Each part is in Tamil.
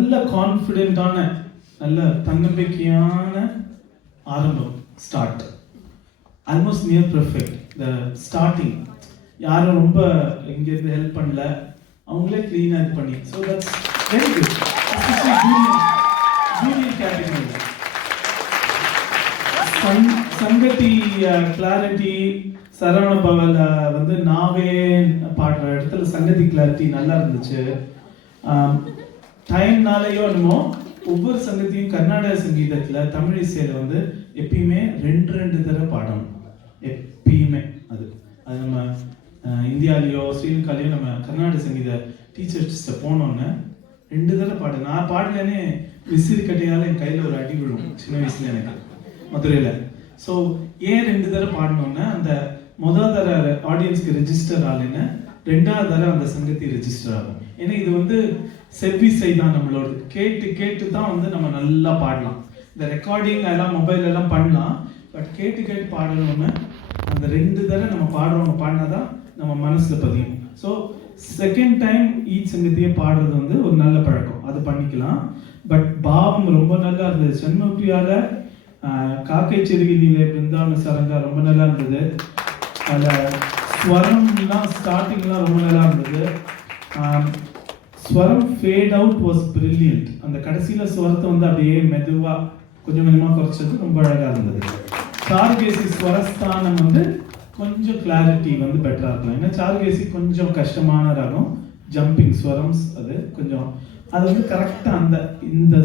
நல்ல கான்ஃபிடென்ட்டான நல்ல தன்னம்பிக்கையான ஆரம்பம் start almost near perfect the starting யாரும் ரொம்ப இங்கேருந்து ஹெல்ப் பண்ணல அவங்களே க்ளீனாக இது பண்ணி so that's very good junior category சங்கதி கிளாரிட்டி சரவண பவல் வந்து நாவே பாடுற இடத்துல சங்கதி கிளாரிட்டி நல்லா இருந்துச்சு டைம்னாலேயோ என்னமோ ஒவ்வொரு சங்கத்தையும் கர்நாடக சங்கீதத்தில் தமிழ் இசையில் வந்து எப்பயுமே ரெண்டு தடவை பாடணும் எப்பயுமே அது நம்ம இந்தியாலேயோ ஸ்ரீலங்காலேயோ நம்ம கர்நாடக சங்கீத டீச்சர்ஸ்ட்ட போனோன்னே 2 தடவை பாடு நான் பாடலனே விசிறி கட்டையால் என் கையில் ஒரு அடி விழும் சின்ன வயசுல எனக்கு மதுரையில் ஸோ ஏன் 2 தடவை பாடணுன்னா அந்த முதல் தடவை ஆடியன்ஸ்க்கு ரெஜிஸ்டர் ஆகலைன்னு 2வது தடவை அந்த சங்கத்தி ரெஜிஸ்டர் ஆகும் ஏன்னா இது வந்து செவ்விசை தான் நம்மளோட கேட்டு தான் வந்து நம்ம நல்லா பாடலாம் இந்த ரெக்கார்டிங் எல்லாம் மொபைல் எல்லாம் பண்ணலாம் பட் கேட்டு பாடணும்னு அந்த 2 தடவை நம்ம பாடினா தான் நம்ம மனசில் பதியும் ஸோ செகண்ட் டைம் ஈச் சங்கத்தியை பாடுறது வந்து ஒரு நல்ல பழக்கம் அது பண்ணிக்கலாம் பட் பாவம் ரொம்ப நல்லா இருந்தது சண்முகியால் காக்கை சிறுகினிலே பிருந்தாவன சரங்கா ரொம்ப நல்லா இருந்தது அதில் ஸ்வரம்லாம் ஸ்டார்டிங்லாம் ரொம்ப நல்லா இருந்தது ஸ்வரம் ஃபேட் அவுட் வாஸ் பிரில்லியன்ட் அந்த கடைசியில் ஸ்வரத்தை வந்து அப்படியே மெதுவாக கொஞ்சமாக குறைச்சது ரொம்ப அழகாக இருந்தது சார்கேசி ஸ்வரஸ்தானம் வந்து கொஞ்சம் கிளாரிட்டி வந்து பெட்டராக இருக்கலாம் ஏன்னா சார்கேசி கொஞ்சம் கஷ்டமான ராகம் ஜம்பிங் ஸ்வரம்ஸ் அது கொஞ்சம் அது வந்து கரெக்டாக இந்த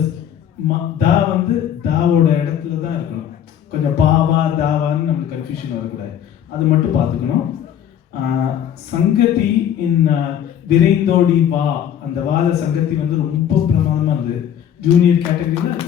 தா வந்து தாவோட இடத்துல தான் இருக்கணும் கொஞ்சம் பாவா தாவான்னு நம்மளுக்கு கன்ஃபியூஷன் வரக்கூடாது அது மட்டும் பார்த்துக்கணும் சங்கதி இன் விரைந்தோடி வா அந்த வாத சங்கத்தி வந்து ரொம்ப பிரமாதமாக இருந்தது ஜூனியர் கேட்டகரியில்